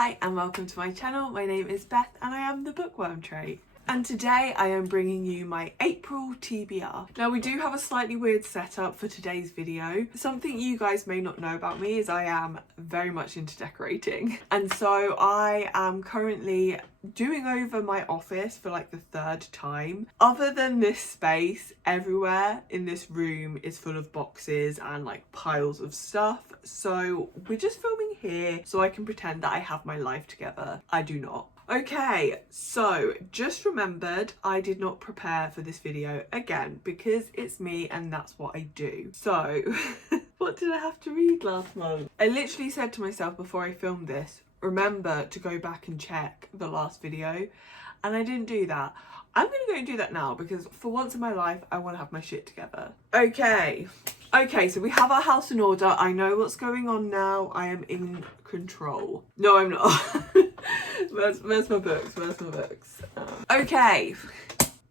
Hi and welcome to my channel. My name is Beth and I am the Bookworm Trait. And today I am bringing you my April TBR. Now we do have a slightly weird setup for today's video. Something you guys may not know about me is I am very much into decorating. And so I am currently doing over my office for like the third time. Other than this space, everywhere in this room is full of boxes and like piles of stuff. So we're just filming here so I can pretend that I have my life together. I do not. Okay, so just remembered I did not prepare for this video again because it's me and that's what I do. So what did I have to read last month? I literally said to myself before I filmed this, remember to go back and check the last video, and I didn't do that. I'm gonna go and do that now because for once in my life I want to have my shit together. Okay, so we have our house in order. I know what's going on now. I am in control. No, I'm not. Where's my books? Okay.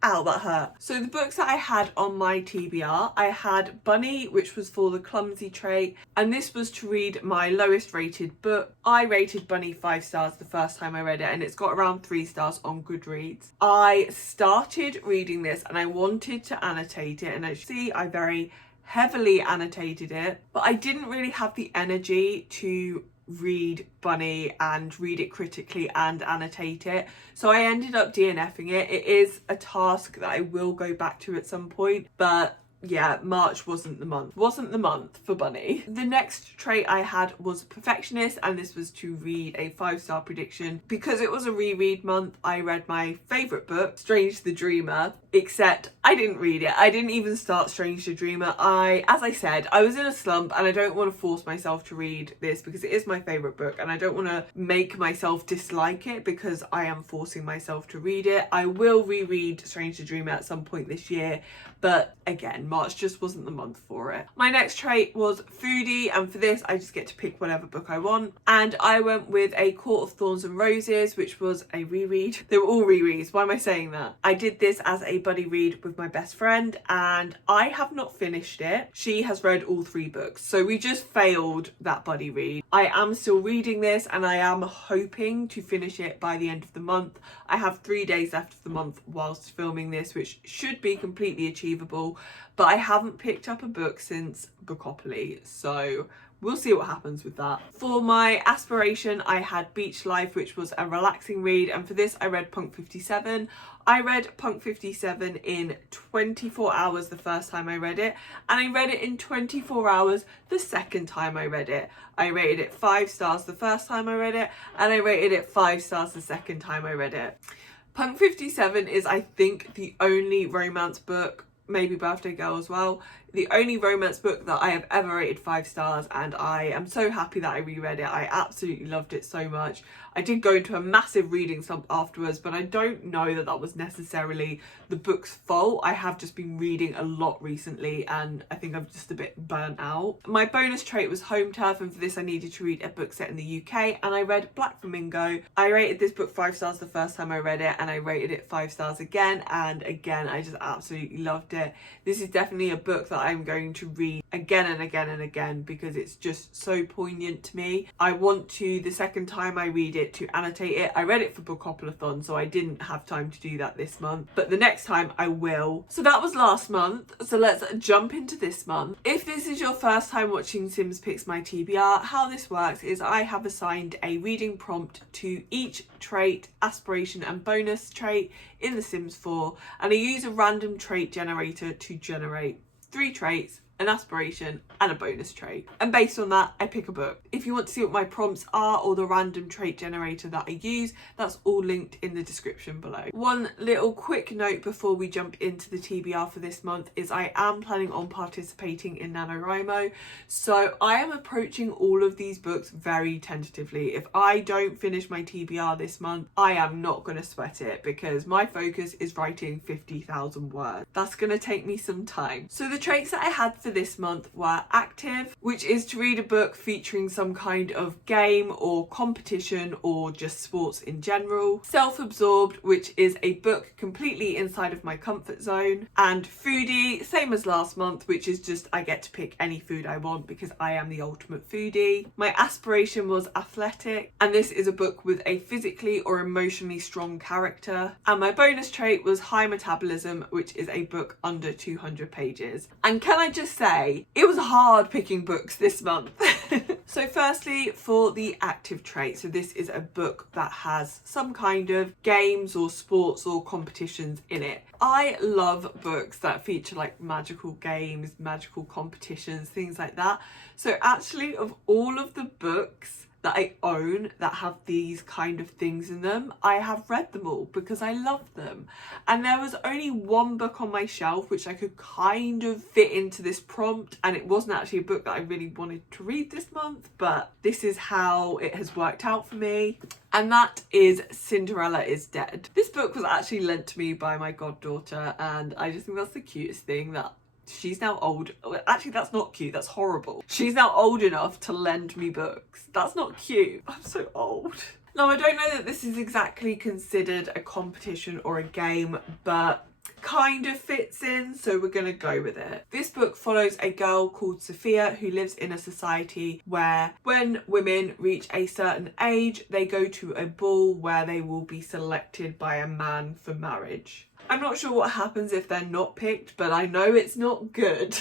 Ow, that hurt. So the books that I had on my TBR, I had Bunny, which was for the clumsy trait, and this was to read my lowest rated book. I rated Bunny 5 stars the first time I read it, and it's got around 3 stars on Goodreads. I started reading this and I wanted to annotate it, and as you see, I very heavily annotated it, but I didn't really have the energy to read Bunny and read it critically and annotate it, so I ended up DNFing it. It is a task that I will go back to at some point, but yeah, March wasn't the month for Bunny. The next trait I had was Perfectionist, and this was to read a 5-star prediction. Because it was a reread month, I read my favourite book, Strange the Dreamer, except I didn't read it. I didn't even start Strange the Dreamer. As I said, I was in a slump and I don't want to force myself to read this because it is my favourite book, and I don't want to make myself dislike it because I am forcing myself to read it. I will reread Strange the Dreamer at some point this year, but again, March just wasn't the month for it. My next trait was Foodie, and for this I just get to pick whatever book I want, and I went with A Court of Thorns and Roses, which was a reread. They were all rereads. Why am I saying that? I did this as a buddy read with my best friend and I have not finished it. She has read all 3 books, so we just failed that buddy read. I am still reading this and I am hoping to finish it by the end of the month. I have 3 days left of the month whilst filming this, which should be completely achievable, but I haven't picked up a book since Bookopoly, so we'll see what happens with that. For my aspiration, I had Beach Life, which was a relaxing read, and for this I read Punk 57. I read Punk 57 in 24 hours the first time I read it, and I read it in 24 hours the second time I read it. I rated it 5 stars the first time I read it, and I rated it 5 stars the second time I read it. Punk 57 is, I think, the only romance book, maybe Birthday Girl as well, the only romance book that I have ever rated 5 stars, and I am so happy that I reread it. I absolutely loved it so much. I did go into a massive reading slump afterwards, but I don't know that that was necessarily the book's fault. I have just been reading a lot recently and I think I'm just a bit burnt out. My bonus trait was Home Turf, and for this I needed to read a book set in the UK, and I read Black Flamingo. I rated this book 5 stars the first time I read it, and I rated it 5 stars again, and again I just absolutely loved it. This is definitely a book that I'm going to read again and again and again because it's just so poignant to me. I want to, the second time I read it, to annotate it. I read it for Bookopoly-thon, so I didn't have time to do that this month, but the next time I will. So that was last month, so let's jump into this month. If this is your first time watching Sims Picks My TBR, how this works is I have assigned a reading prompt to each trait, aspiration and bonus trait in The Sims 4, and I use a random trait generator to generate 3 traits, an aspiration and a bonus trait, and based on that I pick a book. If you want to see what my prompts are or the random trait generator that I use, that's all linked in the description below. One little quick note before we jump into the TBR for this month is I am planning on participating in NaNoWriMo, so I am approaching all of these books very tentatively. If I don't finish my TBR this month, I am not going to sweat it because my focus is writing 50,000 words. That's going to take me some time. So the traits that I had for this month were active, which is to read a book featuring some kind of game or competition or just sports in general. Self-absorbed, which is a book completely inside of my comfort zone. And Foodie, same as last month, which is just I get to pick any food I want because I am the ultimate foodie. My aspiration was athletic, and this is a book with a physically or emotionally strong character. And my bonus trait was high metabolism, which is a book under 200 pages. And can I just say, it was hard picking books this month. So firstly, for the active trait, so this is a book that has some kind of games or sports or competitions in it. I love books that feature like magical games, magical competitions, things like that. So actually, of all of the books that I own that have these kind of things in them, I have read them all because I love them. And there was only one book on my shelf which I could kind of fit into this prompt, and it wasn't actually a book that I really wanted to read this month, but this is how it has worked out for me. And that is Cinderella is Dead. This book was actually lent to me by my goddaughter, and I just think that's the cutest thing, that she's now old. Actually, that's not cute. That's horrible. She's now old enough to lend me books. That's not cute. I'm so old. Now, I don't know that this is exactly considered a competition or a game, but kind of fits in, so we're gonna go with it. This book follows a girl called Sophia who lives in a society where when women reach a certain age, they go to a ball where they will be selected by a man for marriage. I'm not sure what happens if they're not picked, but I know it's not good.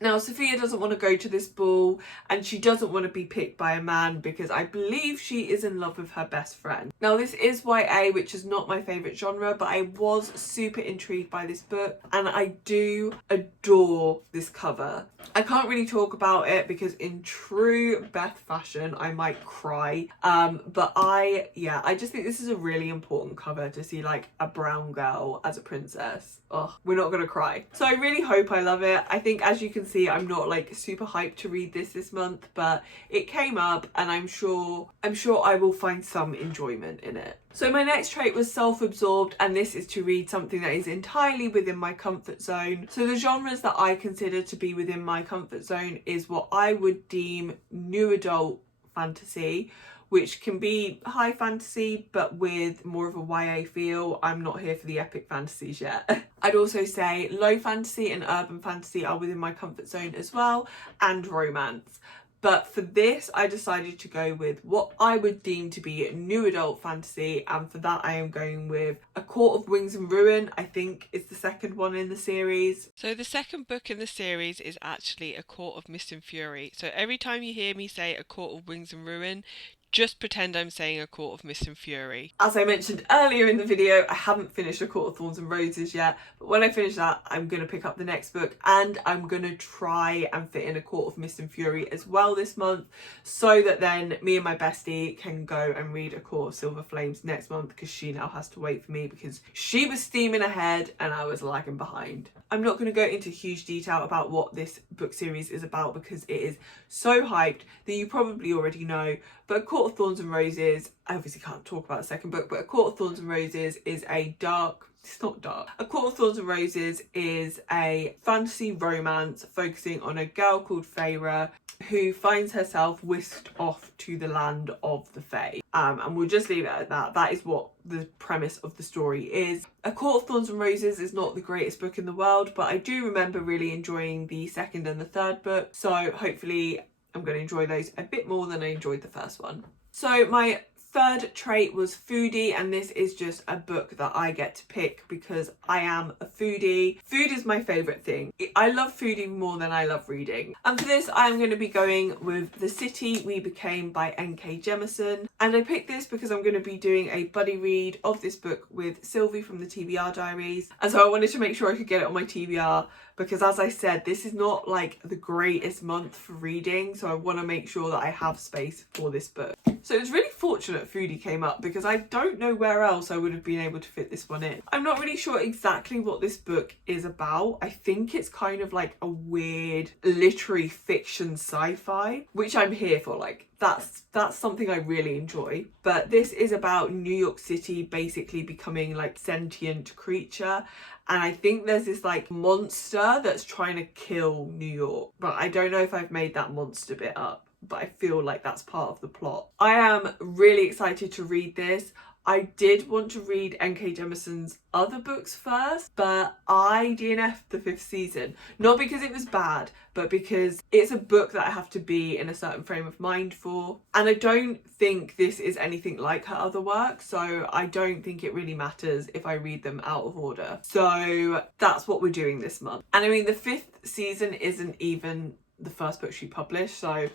Now, Sophia doesn't want to go to this ball, and she doesn't want to be picked by a man because I believe she is in love with her best friend. Now, this is YA, which is not my favourite genre, but I was super intrigued by this book, and I do adore this cover. I can't really talk about it because in true Beth fashion, I might cry. But I just think this is a really important cover to see like a brown girl as a princess. Oh, we're not gonna cry. So I really hope I love it. I think, as you can see, I'm not like super hyped to read this month, but it came up and I'm sure I will find some enjoyment in it. So my next trait was self-absorbed, and this is to read something that is entirely within my comfort zone. So the genres that I consider to be within my comfort zone is what I would deem new adult fantasy, which can be high fantasy but with more of a YA feel. I'm not here for the epic fantasies yet. I'd also say low fantasy and urban fantasy are within my comfort zone as well, and romance. But for this, I decided to go with what I would deem to be new adult fantasy, and for that I am going with A Court of Wings and Ruin. I think it's the second one in the series. So the second book in the series is actually A Court of Mist and Fury. So every time you hear me say A Court of Wings and Ruin, just pretend I'm saying A Court of Mist and Fury. As I mentioned earlier in the video, I haven't finished A Court of Thorns and Roses yet, but when I finish that, I'm going to pick up the next book, and I'm going to try and fit in A Court of Mist and Fury as well this month, so that then me and my bestie can go and read A Court of Silver Flames next month, because she now has to wait for me because she was steaming ahead and I was lagging behind. I'm not going to go into huge detail about what this book series is about because it is so hyped that you probably already know, but A Court of Thorns and Roses, I obviously can't talk about the second book, but A Court of Thorns and Roses is a dark, it's not dark. A Court of Thorns and Roses is a fantasy romance focusing on a girl called Feyre who finds herself whisked off to the land of the Fae. And we'll just leave it at that. That is what the premise of the story is. A Court of Thorns and Roses is not the greatest book in the world, but I do remember really enjoying the second and the third book. So hopefully I'm going to enjoy those a bit more than I enjoyed the first one. So my third trait was foodie, and this is just a book that I get to pick because I am a foodie. Food is my favourite thing. I love foodie more than I love reading. And for this, I'm going to be going with The City We Became by N.K. Jemisin. And I picked this because I'm going to be doing a buddy read of this book with Sylvie from the TBR diaries. And so I wanted to make sure I could get it on my TBR because, as I said, this is not like the greatest month for reading. So I want to make sure that I have space for this book. So it's really fortunate Foodie came up because I don't know where else I would have been able to fit this one in. I'm not really sure exactly what this book is about. I think it's kind of like a weird literary fiction sci-fi, which I'm here for. Like that's something I really enjoy. But this is about New York City basically becoming like sentient creature, and I think there's this like monster that's trying to kill New York, but I don't know if I've made that monster bit up, but I feel like that's part of the plot. I am really excited to read this. I did want to read N.K. Jemison's other books first, but I DNF'd the 5th season. Not because it was bad, but because it's a book that I have to be in a certain frame of mind for. And I don't think this is anything like her other work, so I don't think it really matters if I read them out of order. So that's what we're doing this month. And I mean, the 5th season isn't even the first book she published, so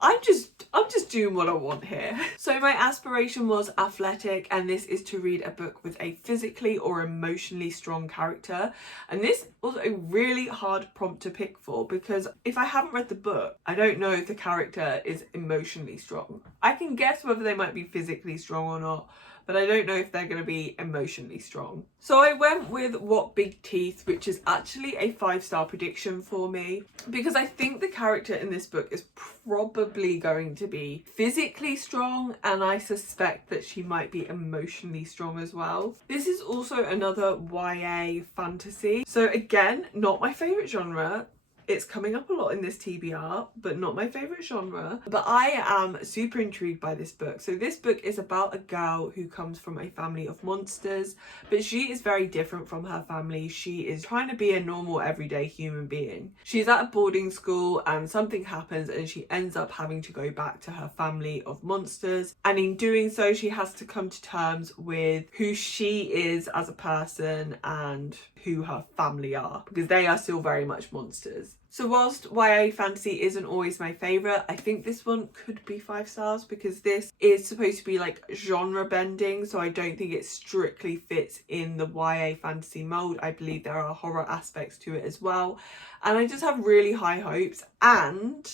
I'm just doing what I want here. So my aspiration was athletic, and this is to read a book with a physically or emotionally strong character. And this was a really hard prompt to pick for, because if I haven't read the book, I don't know if the character is emotionally strong. I can guess whether they might be physically strong or not, but I don't know if they're going to be emotionally strong. So I went with What Big Teeth, which is actually a 5-star prediction for me, because I think the character in this book is probably going to be physically strong, and I suspect that she might be emotionally strong as well. This is also another YA fantasy. So again, not my favourite genre. It's coming up a lot in this TBR, but not my favourite genre. But I am super intrigued by this book. So this book is about a girl who comes from a family of monsters, but she is very different from her family. She is trying to be a normal, everyday human being. She's at a boarding school and something happens and she ends up having to go back to her family of monsters. And in doing so, she has to come to terms with who she is as a person and who her family are, because they are still very much monsters. So whilst YA fantasy isn't always my favourite, I think this one could be 5 stars, because this is supposed to be like genre bending, so I don't think it strictly fits in the YA fantasy mould. I believe there are horror aspects to it as well, and I just have really high hopes. And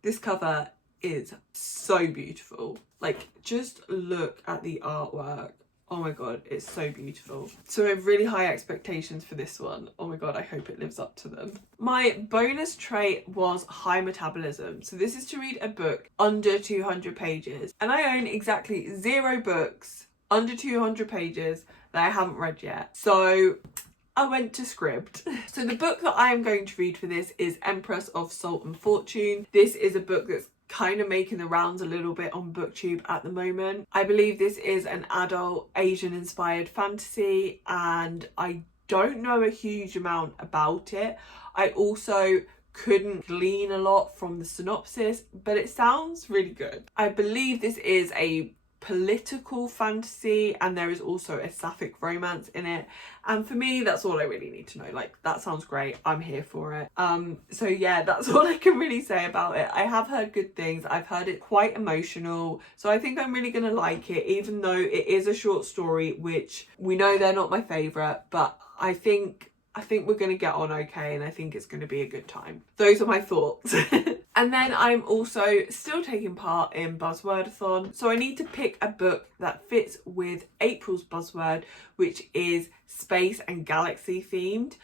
this cover is so beautiful. Like, just look at the artwork. Oh my god, it's so beautiful. So I have really high expectations for this one. Oh my god, I hope it lives up to them. My bonus trait was high metabolism. So this is to read a book under 200 pages. And I own exactly 0 books under 200 pages that I haven't read yet. So I went to Scribd. So the book that I am going to read for this is Empress of Salt and Fortune. This is a book that's kind of making the rounds a little bit on BookTube at the moment. I believe this is an adult Asian inspired fantasy, and I don't know a huge amount about it. I also couldn't glean a lot from the synopsis, but it sounds really good. I believe this is a political fantasy, and there is also a sapphic romance in it, and for me that's all I really need to know. Like, that sounds great, I'm here for it. So yeah, that's all I can really say about it. I have heard good things. I've heard it quite emotional, so I think I'm really gonna like it, even though it is a short story, which we know they're not my favorite, but I think we're gonna get on okay, and I think it's gonna be a good time. Those are my thoughts. And then I'm also still taking part in buzzwordathon. So I need to pick a book that fits with April's buzzword, which is space and galaxy themed.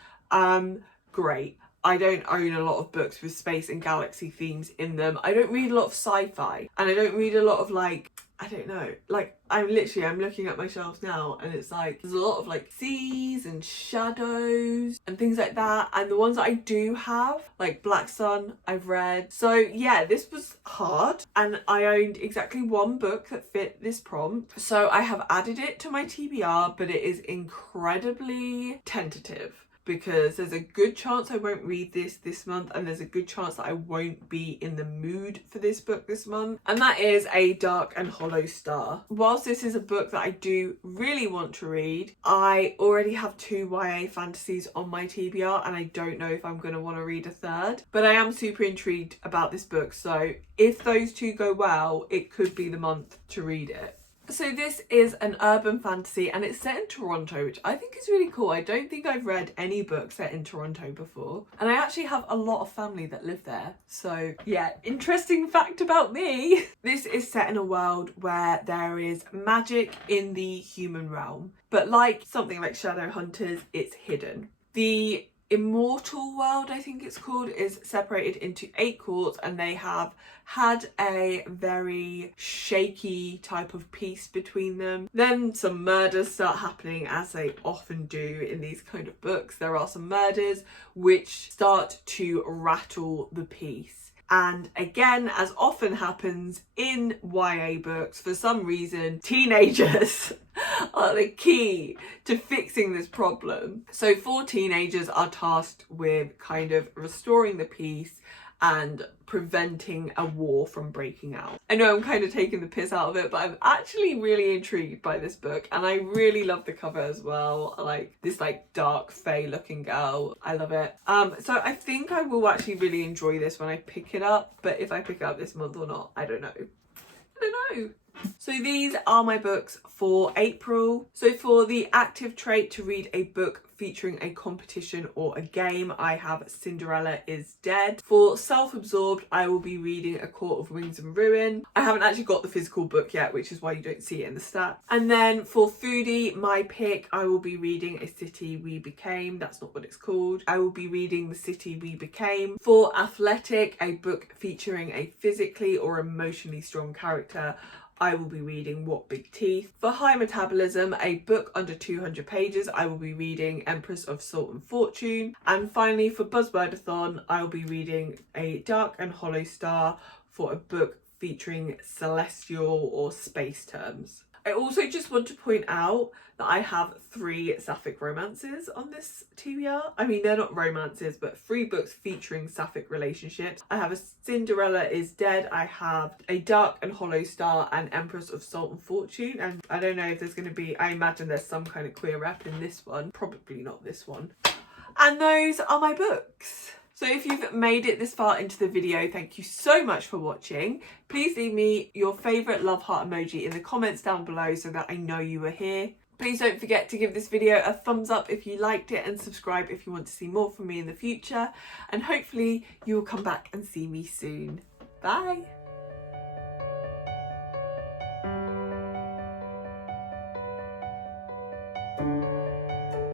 Great. I don't own a lot of books with space and galaxy themes in them. I don't read a lot of sci-fi, and I don't read a lot of, like, I don't know, like, I'm looking at my shelves now, and it's like there's a lot of like seas and shadows and things like that, and the ones that I do have, like Black Sun, I've read. So yeah, this was hard, and I owned exactly 1 book that fit this prompt, so I have added it to my TBR, but it is incredibly tentative, because there's a good chance I won't read this month, and there's a good chance that I won't be in the mood for this book this month, and that is A Dark and Hollow Star. Whilst this is a book that I do really want to read, I already have 2 YA fantasies on my TBR, and I don't know if I'm going to want to read a third, but I am super intrigued about this book, so if those 2 go well, it could be the month to read it. So this is an urban fantasy, and it's set in Toronto, which I think is really cool. I don't think I've read any books set in Toronto before, and I actually have a lot of family that live there. So yeah, interesting fact about me. This is set in a world where there is magic in the human realm, but like something like Shadowhunters, it's hidden. The Immortal World, I think it's called, is separated into 8 courts, and they have had a very shaky type of peace between them. Then some murders start happening, as they often do in these kind of books. There are some murders which start to rattle the peace. And again, as often happens in YA books, for some reason, teenagers are the key to fixing this problem. So 4 teenagers are tasked with kind of restoring the peace and preventing a war from breaking out. I know I'm kind of taking the piss out of it, but I'm actually really intrigued by this book, and I really love the cover as well. I like this like dark fae looking girl. I love it. So I think I will actually really enjoy this when I pick it up, but if I pick it up this month or not, I don't know. So these are my books for April. So for the active trait to read a book featuring a competition or a game, I have Cinderella is Dead. For Self-Absorbed, I will be reading A Court of Wings and Ruin. I haven't actually got the physical book yet, which is why you don't see it in the stats. And then for Foodie, my pick, I will be reading A City We Became. That's not what it's called. I will be reading The City We Became. For Athletic, a book featuring a physically or emotionally strong character, I will be reading What Big Teeth. For High Metabolism, a book under 200 pages, I will be reading Empress of Salt and Fortune. And finally, for buzzwordathon, I will be reading A Dark and Hollow Star for a book featuring celestial or space terms. I also just want to point out that I have 3 sapphic romances on this TBR. I mean, they're not romances, but 3 books featuring sapphic relationships. I have A Cinderella is Dead, I have A Dark and Hollow Star, and Empress of Salt and Fortune. And I don't know if there's going to be, I imagine there's some kind of queer rep in this one. Probably not this one. And those are my books. So if you've made it this far into the video, thank you so much for watching. Please leave me your favourite love heart emoji in the comments down below so that I know you were here. Please don't forget to give this video a thumbs up if you liked it, and subscribe if you want to see more from me in the future. And hopefully you will come back and see me soon. Bye!